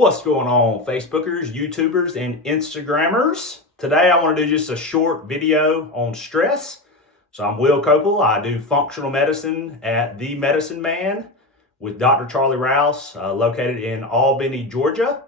What's going on, Facebookers, YouTubers, and Instagrammers? Today I want to do just a short video on stress. So I'm 𝘮𝘀𝘭𝘢𝘪𝘮𝘦𝘥. I do functional medicine at the Medicine Man with Dr. Charlie Rouse, located in Albany, Georgia.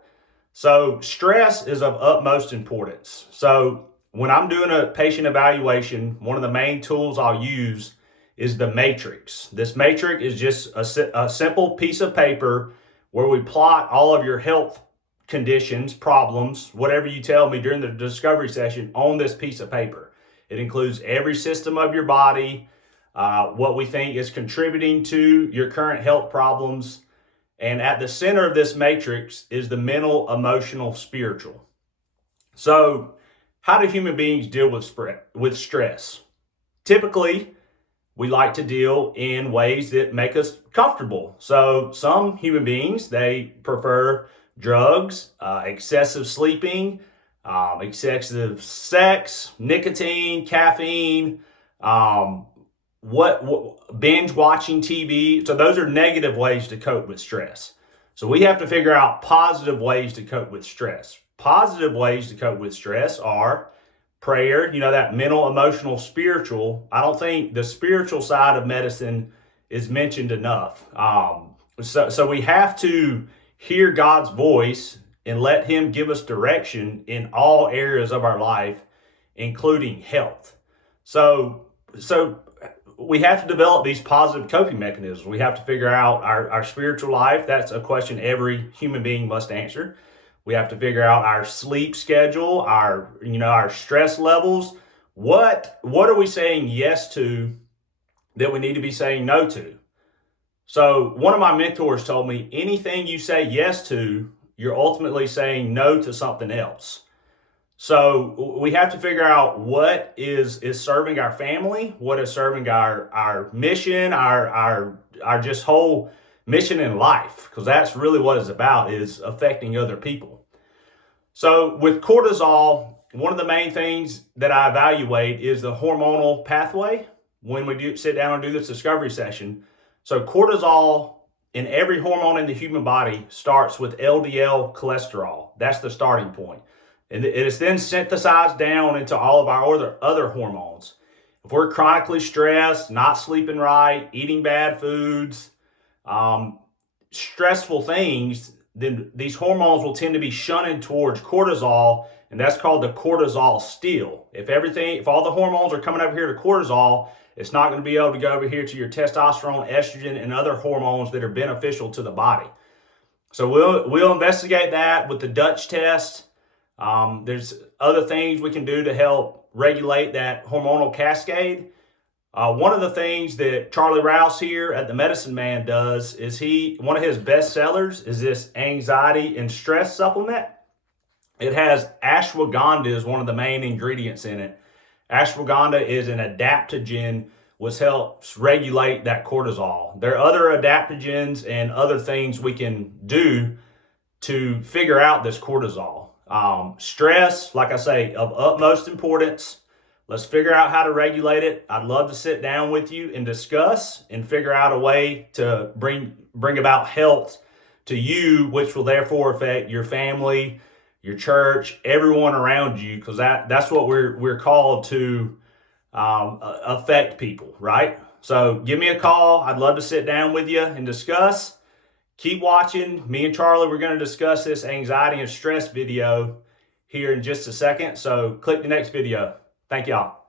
So stress is of utmost importance. So when I'm doing a patient evaluation, one of the main tools I'll use is the matrix. This matrix is just a simple piece of paper where we plot all of your health conditions, problems, whatever you tell me during the discovery session on this piece of paper. It includes every system of your body, what we think is contributing to your current health problems. And at the center of this matrix is the mental, emotional, spiritual. So how do human beings deal with stress? Typically, we like to deal in ways that make us comfortable. So some human beings, they prefer drugs, excessive sleeping, excessive sex, nicotine, caffeine, binge watching TV. So those are negative ways to cope with stress. So we have to figure out positive ways to cope with stress. Positive ways to cope with stress are prayer, that mental, emotional, spiritual. I don't think the spiritual side of medicine is mentioned enough. So we have to hear God's voice and let Him give us direction in all areas of our life, including health. So we have to develop these positive coping mechanisms. We have to figure out our spiritual life. That's a question every human being must answer. We have to figure out our sleep schedule, our stress levels. What are we saying yes to that we need to be saying no to? So one of my mentors told me, anything you say yes to, you're ultimately saying no to something else. So we have to figure out what is serving our family, what is serving our mission, our just whole mission in life, because that's really what it's about, is affecting other people. So with cortisol, one of the main things that I evaluate is the hormonal pathway when we sit down and do this discovery session. So cortisol in every hormone in the human body starts with LDL cholesterol. That's the starting point. And it is then synthesized down into all of our other hormones. If we're chronically stressed, not sleeping right, eating bad foods, stressful things, then these hormones will tend to be shunted towards cortisol, and that's called the cortisol steal. If all the hormones are coming over here to cortisol, it's not going to be able to go over here to your testosterone, estrogen, and other hormones that are beneficial to the body. So we'll investigate that with the Dutch test. There's other things we can do to help regulate that hormonal cascade. One of the things that Charlie Rouse here at the Medicine Man does is one of his best sellers is this anxiety and stress supplement. It has 𝘱𝑒𝑔𝑚𝑑𝑡 as one of the main ingredients in it. 𝘱𝑒𝑔𝑚𝑑𝑡 is an adaptogen which helps regulate that cortisol. There are other adaptogens and other things we can do to figure out this cortisol. Stress, like I say, of utmost importance. Let's figure out how to regulate it. I'd love to sit down with you and discuss and figure out a way to bring about health to you, which will therefore affect your family, your church, everyone around you, because that's what we're called to affect people, right? So give me a call. I'd love to sit down with you and discuss. Keep watching. Me and Charlie, we're going to discuss this anxiety and stress video here in just a second. So click the next video. Thank y'all.